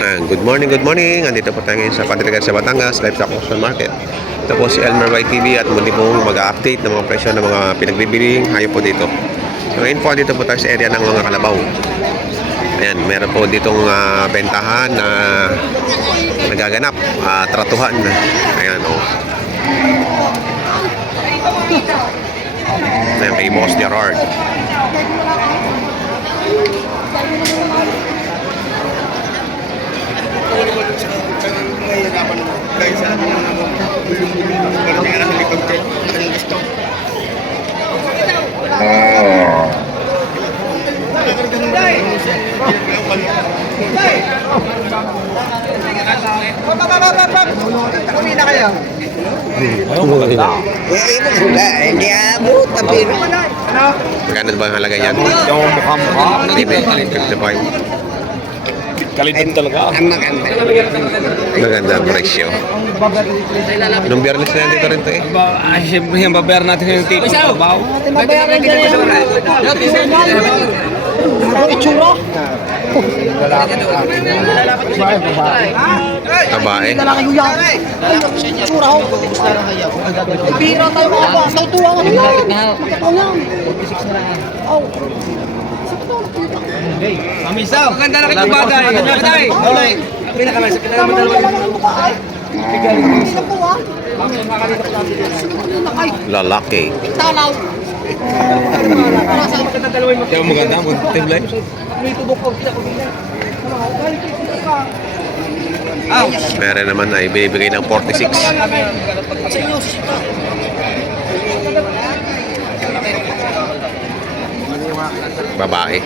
Good morning, good morning. Andito po tayo ngayon sa Padre sa Batangas, Livestock Auction Market. Ito po si Elmer YTV at muli pong mag-update ng mga presyo ng mga pinagbibiling hayop po dito. So ngayon po, dito po tayo sa area ng mga kalabaw. Ayan, meron po ditong bentahan na nagaganap, tratuhan. Ayan, o. Ayan, kay Boss Gerard. Hindi abot, tapi Magkano ba ang halaga niyan? Yung mukha-mukha. 55. Kalidad talaga. ang maganda. Maganda ang presyo. Nung biyernes na yan dito rin to eh. Siyempre yung babayaran natin yung tito sa babaw. Mabayaran dyan yan. Ano itsura? Babae. Lalaki ko yan. Itsura ho. Bira tayo mga ba? Sa tuwa ka yan. Ito yan. Oh. Mamisaw. Maganda na kayo bagay. Ulay. Pinakaman sa pinakamadalawa. Lalaki. Talaw. Yung maganda. Tiblay. Meron naman na ibibigay ng 46. Babae.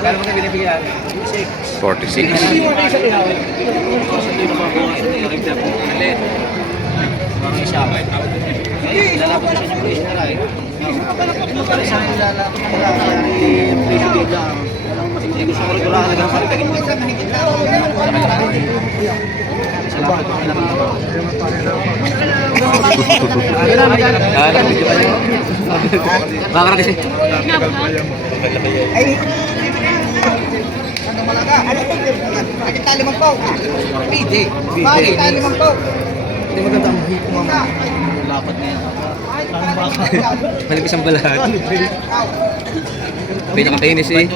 Kaya mo na binibigyan? 46. Bakit kasi? Ay. Ano malaga? Ano po? Bakit tayo limang pao? Pide. Bakit tayo limang pao? Hindi maganda ang hiko mama. Lapat na yan. Malipis ang balahat. Pinakapainis eh.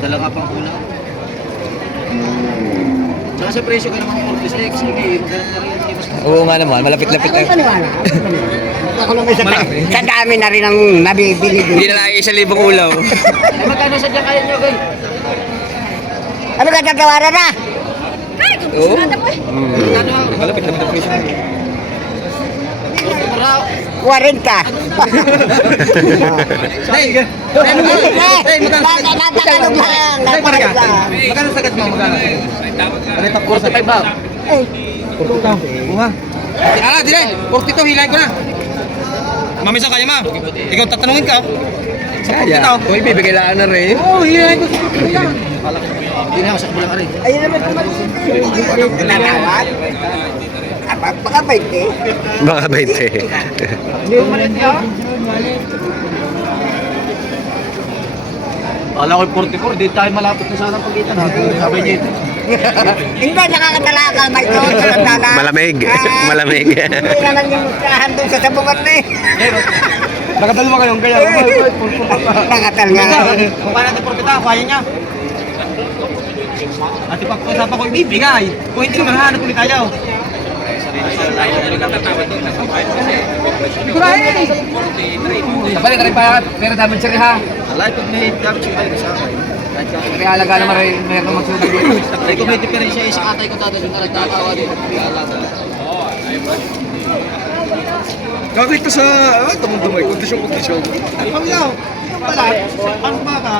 Dala ka pang kulang. Saka sa presyo ka naman 46. Hindi, maganda na rin. Oo nga naman, malapit-lapit lang. Ako lang may sa dami na rin ang nabibili din. Hindi na lang 1,000 ulaw. Magkano sa dyan kaya nyo, guys? Ano ka tatawaran na? Oo. Malapit-lapit ang presyo. 40. Natakalog lang. Magkano sagat mo? Magkano? 45 ba? Eh, 42. Buha. Ah, dire. 42 hilay ko na. Mamisa kaya ma. Ikaw tatanungin ka. Kaya. Uy, bibigay lang na rin. Oo, hilay ko. Hindi na ako sa kulang rin. ayun naman naman. Nanawad. Baka 20. Baka 20. Hindi mo malit niya. Alam ko 44, di tayo malapit na sana pagitan natin. Sabi niya ito. Hindi, nakakatalakal ba ito? Malamig. Malamig. Hindi naman yung kahandong sa sabungat na eh. Nakadalwa kayong kaya. Nakatal nga. Kung paano natin porkita, kaya niya. At ipag-usapan ko ibibigay. Kung hindi naman hanap ulit tayo. Kapalik ka rin pa, pero dapat siya rin ha. Alay, pag may dapat siya kayo sa akin. Kaya alaga naman rin, mayroon magsunog yun. Ay, kung may diferensya isa atay ko tatay, yung nagtatawa din. Gagawin ito sa tumundumay, kondisyon. Ano pang yaw? Ito pala, ano ba ka?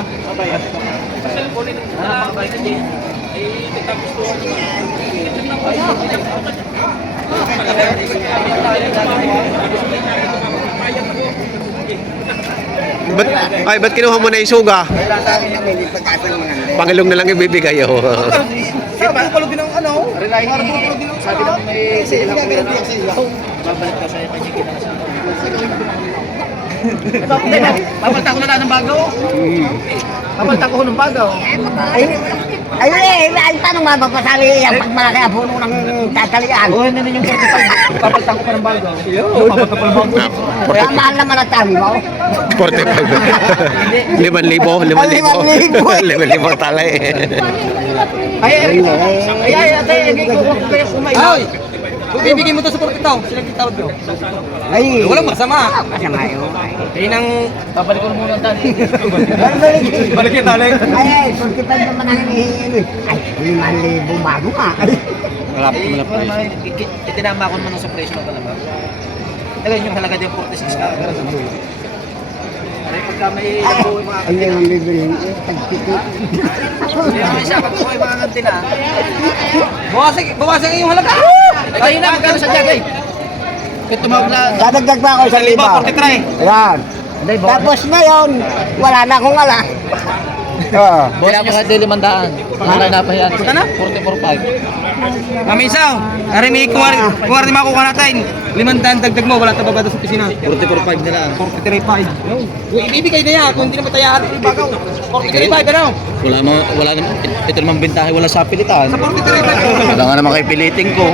Ba't kinuha mo na yung suga? Wala sa akin naman, hindi pagkasang mga hindi. Pangilong na lang ibibigay, oh. Sabi ko din ang ano? Sabi na may sila ko yan. Babalik ka sa'yo kay Chicken. Papalitan ko na lang ng bago. Papalitan ko ng bago. Ayun ay paano mapapasabi yan pag malaki ang puno ng tatalian? Buhay na ninyo 45. Papalitan ko pa ng bago. Papalitan ko pa ng bago. Kaya mahal naman ang tali mo. 45. 5,000. 5,000 talay. Ay, Ay! Kung bibigyan mo to sa 42, sila kitawad ko. Ay, Walang masama. masama yun. Kaya nang babalik ko muna ang tali. balik yung tali. Ay, pagkitan naman ang hinihingi. Ay, 5,000 bago ka. Malapit mo na price. Itinama ko naman sa presyo ng kalabaw. Talagang yung halaga din 46 ka. Ay, pagka may labo yung mga Ay, yung bibilhin. Tagpikit. may isa, pag may mga kantina. Bawasan yung halaga. Kayo na, magkano sa jagay? Kaya tumawag na. Dadagdag pa ako sa 1,000, 43. Ayan. Tapos ngayon, wala na akong ala. Oo. Boss nyo kahit di 500. Pangalay na pa yan. Ano? 44.5. Mamisaw, ari may kuwar ni makuha natin. 500 dagdag mo, wala tababa sa opisina. 44.5 na lang. 43.5. Kung ibibigay na yan, kung hindi na matayahan, ibagaw. 43.5 ano? Wala naman, ito naman bintahe, wala sa pilitan. Sa 43.5. Wala nga naman kayo piliting ko.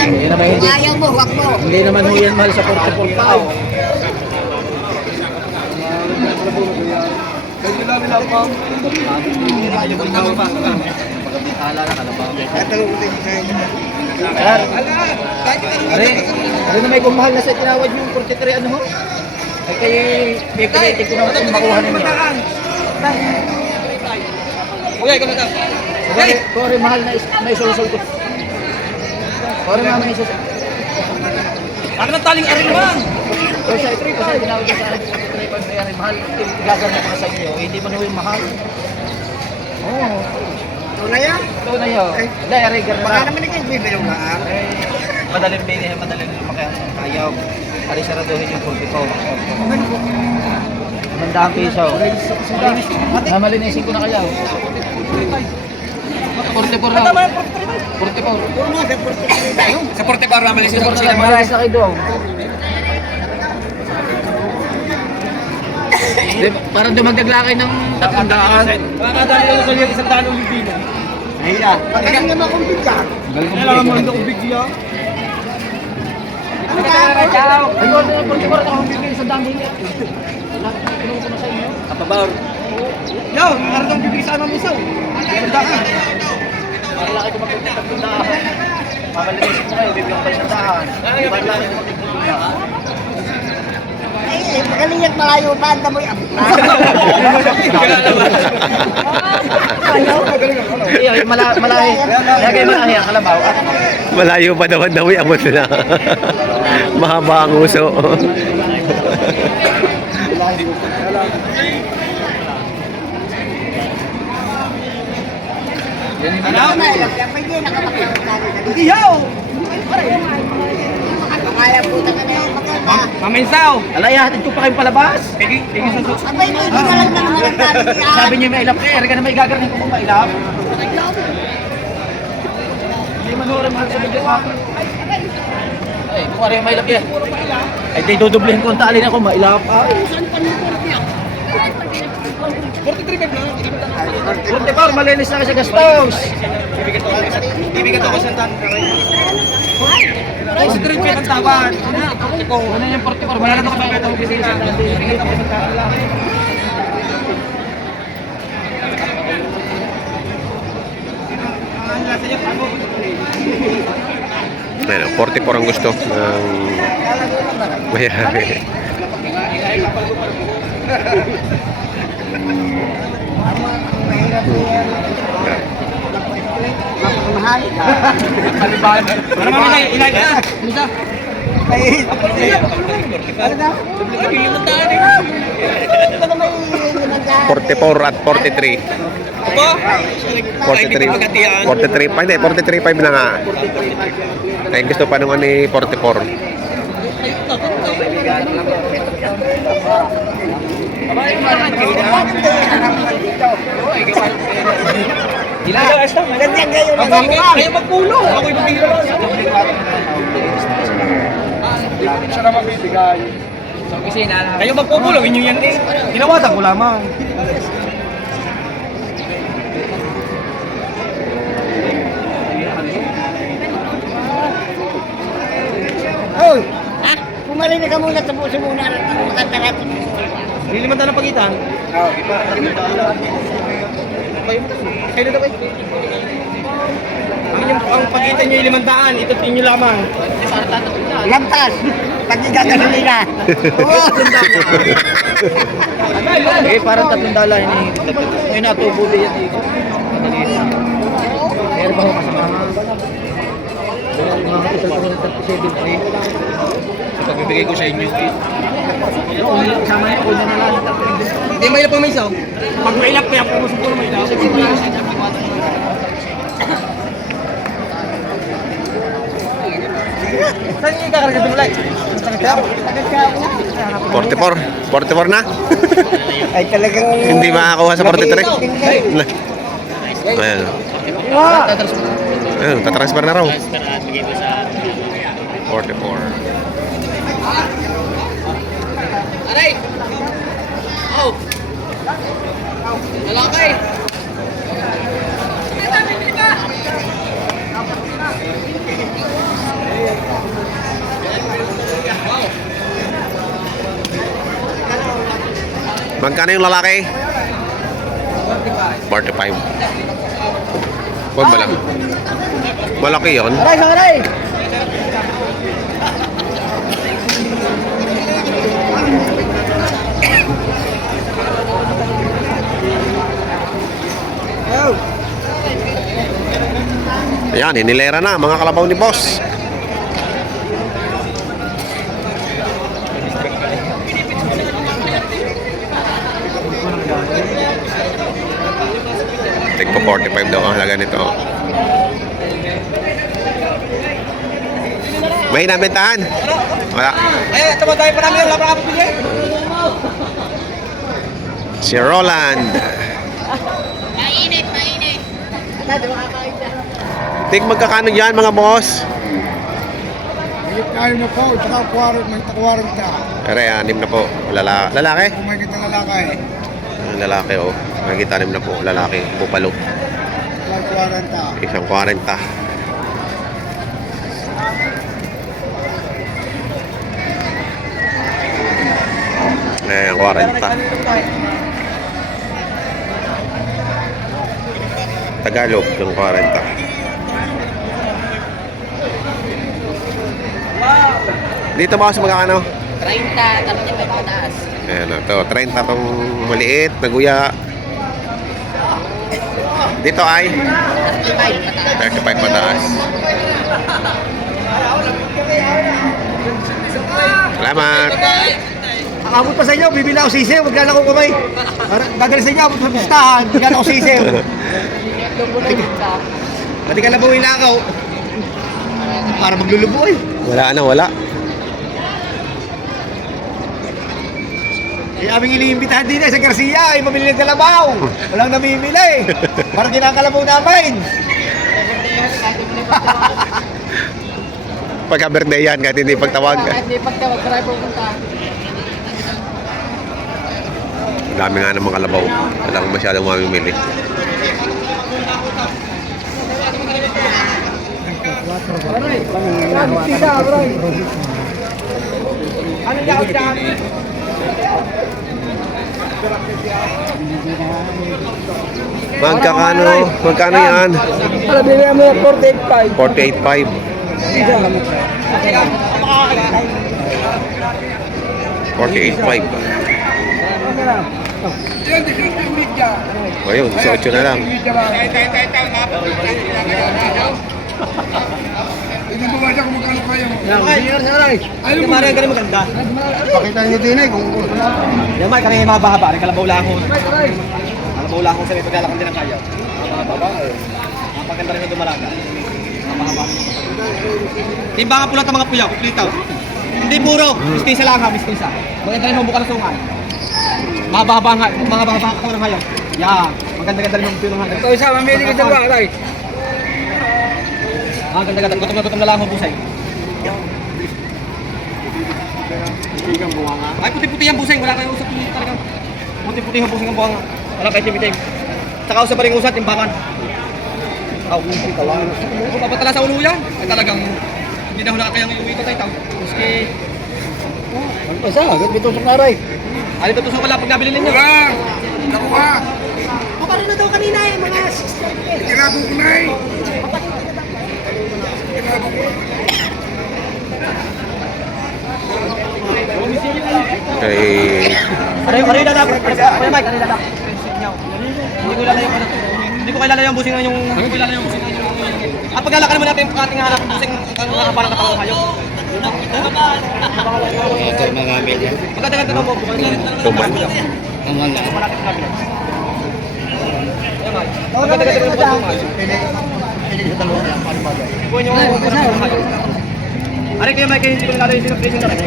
Hindi naman hindi. Ayaw mo, wag mo. Hindi naman ho yan mahal sa 44.5. Ari na may kumahal na sa tinawad yung 43 ano ho? Ay kay piliting ko naman kung makuha ninyo. Kuya, ikaw na daw. Kore mahal na may sulusol ko. Kore mahal na sulusol. Akin ang taling ari naman. Kung sa ito, kasi tinawag ko sa akin, pag mahal, gagawin ko sa inyo, hindi man ho yung mahal. Oo. Ito na yan. Ito na yun. Hindi, arigar na. Baka naman nagbibilong na. Madaling bilhin, madaling lumakyan. Ayaw. Ari saraduhin yung 44. 100 piso. Namalinisin ko na kayo. 44 na. 44. Sa 44 naman yung sila. Malayas na kayo doon. Parang dumagdaglakay ng 300. Makakadali ako sa isang daan ng bibig. Ayan. Magaling naman kung bigyan. Kailangan mo hindi ako bigyan. Ayun, 44 ako bibigyan sa dami niya. Kinuha ko na sa inyo. Kapabaw. Yo, ano itong bibig sa anong isaw? Tanda ka. Malaki ko magpunta sa tundahan. Mamalinisin ko kayo, bibigyan ko kayo sa dahan. Malaki ko magpunta. Ay, magaling yan malayo pa. Ang damoy. Iya, malahi. Lagay malahi ang kalabaw. Malayo pa daw ang dawi, abot na. Mahaba ang uso. Pwede nakamakakakali. Hindi yaw! Kaya po na yun. Maminsaw! Alay, hatid ko pa kayong palabas. Pigi sa suso. Abay, hindi ka lang naman ang tali. Sabi niyo may ilap kayo, erga na may gagarin ko kung may ilap. Hindi man hura mahal sa video ako. Ay, kung ano yung may ilap yan. Ay, di dudublihin ko ang tali na kung may ilap. Ay, 43.5 lang. 44, malinis na kasi gastos. Bibigyan ako sa daan. 43.5 ang tawad. Ano yung 44? Wala na ito kami ito bibigyan sa daan. Bibigyan ako sa daan. Ayun, 44 ang gusto ng mayari. Mahal. Para mamaya ilay ka. Misa. Ano daw? 44 at 43. Ito? 43. 43 pa, hindi, 43.5 na nga. Ay, gusto pa naman ni 44. Ganyan kayo na. Kayo magpulo. Ako ibibigyan lang. Siya na mabibigay. Kayo magpupulong, inyo yan eh. Tinawagan ko lamang. Oh! Ha? Pumalina ka muna sa puso muna at maganda natin. Lilimantan ng pagitan. Oo, iba. Kailan na ba? Ang pagitan nyo yung 500, ito inyo lamang. Lampas! Pagigagaling ka! Eh, parang 3 dala ini. May natubo din yan dito. Meron pa ako kasama. Mga katusal ko 37 pa pagbibigay ko sa inyo. Kasama niyo, una na lang. Hindi, may ilap po may isaw. Pag may ilap, kaya po siguro may ilaw. Saan yung kakarga dumulay? 44. 44 na. Ay talagang... Hindi makakuha sa 43. Ayan. Ayun, tatransfer na raw. 44. Aray! Oh! Lalaki! Magkano yung lalaki? 45. Huwag malaki. Malaki yun. Aray, aray! Ayan, hinilera na mga kalabaw ni boss. Tigpo 45 daw ang halaga nito. May nabentahan? Wala. Ay, tama tayo pa namin. Wala pa ako pili. Si Roland. Mainit! Tig magkakano yan mga boss? Higit kayo na po, tsaka 40, may 40. Ere, 6 na po. Lalaki? Kung may kitang lalaki, Lalaki oh. Nakikita 6 na po. Lalaki. Pupalo. may 40. Isang 40. Ayan, 40. Tagalog, yung 40. Dito ba sa magkano? 30, 35 pataas. Ayan na to, 30 tong maliit na guya. Dito ay 35 pataas. Salamat. Abot pa sa inyo, bibili ako sisiw, magkala ko kamay. Gagaling sa inyo, abot sa pistahan, magkala ko sisiw. Pati ka na buwi na ako. Para maglulubo eh. Wala na, wala. Eh, aming iniimbitahan din sa Garcia, ay mabili ng kalabaw. Walang namimili. Parang kinakalabaw namin. Pagka-birthday yan, kahit hindi pagtawag. Hindi pagtawag, try pupunta. Dami nga ng mga kalabaw. Walang masyadong mamimili. Magkano yan? Alam niyo mo 48.5. 48.5. 48.5. O yun, 18 na lang. Hindi mo ba siya kung magkano kayo? Ay, Maria, ganun maganda. Pakita niyo din eh kung... Yan, Mike, kami mabahaba. Kalabaw lang ako. Kalabaw lang ako sa may paglalakad din ng kayo. Napaganda rin na dumalaga. Mabahaba. Timba nga pula mga puyaw, kuplitaw. Hindi puro, mistisa lang ha, mistisa. Maganda rin buka ng sungan. Mabahaba nga, mga bahaba ako ng hayaw. Yan, maganda-ganda rin yung pinungan. Ito isa, mamili ka dalawa, aray. Ganda-ganda, gutom na lang ako busay. Ay, puti-puti yung busing. Wala kayong usap dito talaga. Puti-puti yung busing ang buwang. Wala kayo timitim. Saka usap pa rin usap, timbangan. Aw, hindi ka lang. Kung papatala sa ulo yan, ay talagang hindi na hula kayang iuwi ko tayo. Maski... Ano pa sa? Agad bito sa naray. Alin ba tusok ka lang pag nabili ninyo? Nakuha! Paparin na daw kanina eh, mga 6:30. Kinabo ko na eh! Kay Kanina dapat. Kuya Mike, kanina dapat. Hindi ko kilala yung ano. Hindi ko kilala yung busing na yung... Hindi ko kilala yung busing na yung... Ang paglalakan mo natin yung ating hanap busing ang parang katawan kayo. Ito yung mga amin yan. Magkatagal mo. tuman. Ang mga. Magkatagal mo. Buwan yung... Ari kayo Mike, hindi ko kilala yung sinuprising na rin.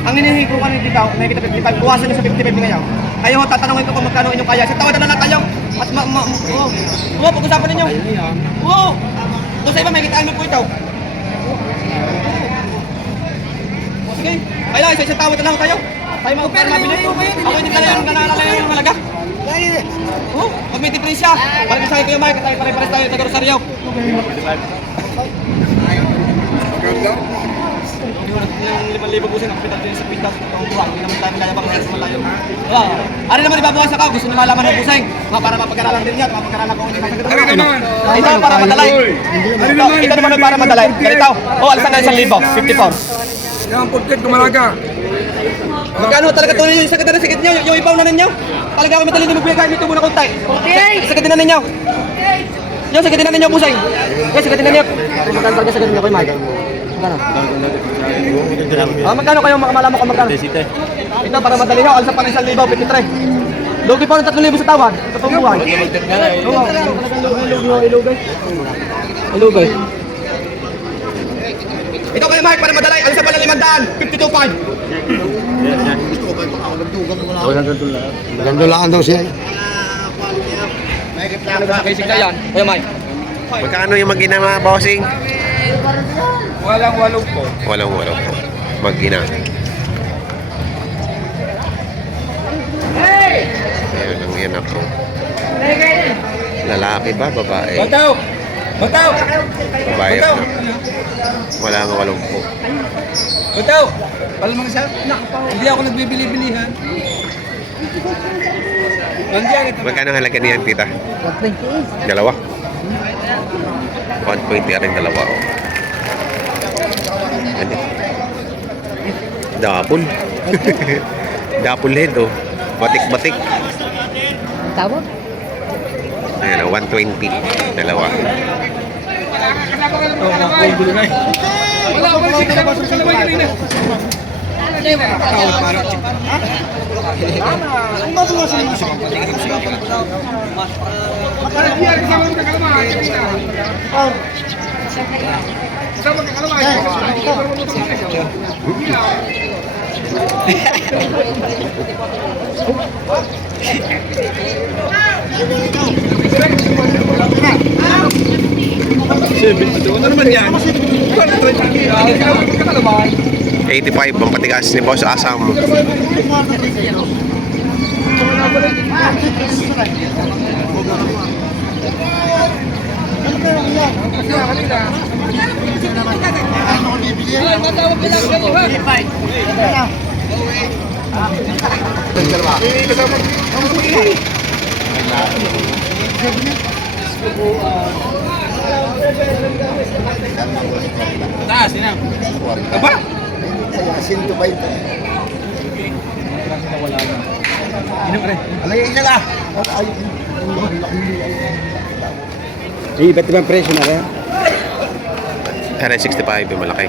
Ang hinihingi ko kanina dito, nakikita kita, buwasan nyo sa 50-50 ngayon. Kayo, tatanungin ko kung magkano inyong kaya. Sa tawadan na lang kayo. At oo, pag-usapan ninyo. Oo. Kung sa iba, may kitaan mo po ito. Sige. Kaya, isa-isa tawad na lang kayo. Kayo mag-upera mabili. Ako hindi kaya yung nalala yung halaga. Oo, pag may diferensya. Parang sa akin kayo, Mike, pare-pares tayo, taga-Rosario. Yung 5,000 po ang pitat din sa pintas ng buwan. Hindi naman tayo kaya baka sa tayo. Ano naman ibabawas ako? Gusto nyo malaman ng buseng. Para mapag-aralan din yan. Mapag-aralan ko hindi masagad. Ito para madalay. Ito naman para madalay. Ganito. Alisan na 1,000. 54. Yan, putket, kumalaga! Magkano talaga tuloy yung sakit na sikit nyo? Yung ibaw na ninyo? Talaga ako madali nyo magbigay. Ito muna konti. Sakit na ninyo. Yung sakit na ninyo buseng. Yung sakit na ninyo. Magkano talaga sakit ninyo kay Mike? Magkano kayo makamalaman ko magkano? Ito para madali nyo, alsa pa ng 1,053. Lugi pa ng 3,000 sa tawad. Ito pang buwan. Ilugay. Ito kayo Mark, para madalay, alsa pa ng 500. 52.5. Magandaan daw siya. Nakakisig na yan. Kuya Mike. Magkano yung magina mga bossing? Walang walong po. Walang po. Magina. Ayan ang yan ako. Lalaki ba? Babae? Bataw! Bataw! Babae pa. Wala nga 80. Bataw! Alam mo siya? Hindi ako nagbibili-bilihan. Magkano halaga niyan, tita? 128. Dalawa? 120 rin dalawa. Oh. Ano? Dapol. Dapol head, oh. Batik-batik. Tawag? Ayan, 120. Dalawa. Ano naman yan? 85 ang patigas ni Boss Asam. Taas, yun na. Aba! Inom ka rin. Alay, isa ka! Iba't ibang presyo na kaya? 165 yung malaki.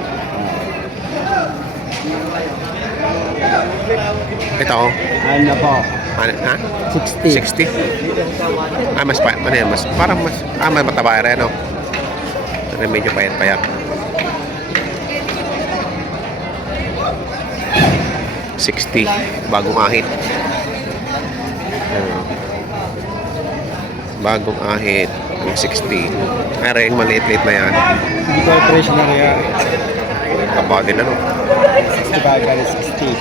Ito, oh. Ano po? Ano, ha? 60. 60? Ah, mas pa, ano yan, mas, parang mas, may mataba rin, no? Pero medyo payat-payat. 60, bagong ahit. Ano? Bagong ahit, yung 60. Ay, rin, maliit-liit na yan. Hindi ko presyo na kaya. Kapag din, ano? 65 and 60.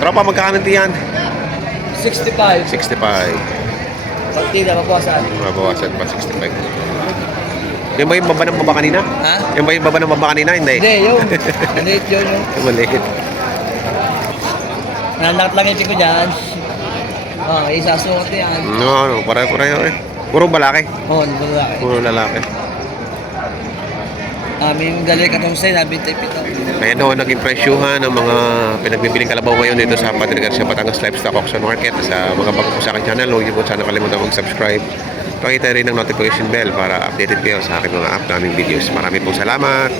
Tropa, magkano yan? 65. 65. Partida, mapuwasan. Mabawasan pa 65. Yung ba yung baba ng baba kanina? Ha? Yung ba yung baba ng baba kanina? Hindi. Hindi, yun. Maliit yun. Yung maliit. Nalakot lang yung ko dyan. Oh, isasukat yan. No, pareho eh. Puro lalaki. Oh, lalaki. Puro lalaki. Aming galing katong say, nabintay-pita. Ayan ho, naging presyuhan ng mga pinagbibiling kalabaw ngayon dito sa Padre Garcia Batangas Livestock Auction Market. Sa mga bago po sa aking channel, huwag niyo po sana kalimutan mag-subscribe. Pakita rin ng notification bell para updated kayo sa aking mga upcoming videos. Maraming pong salamat.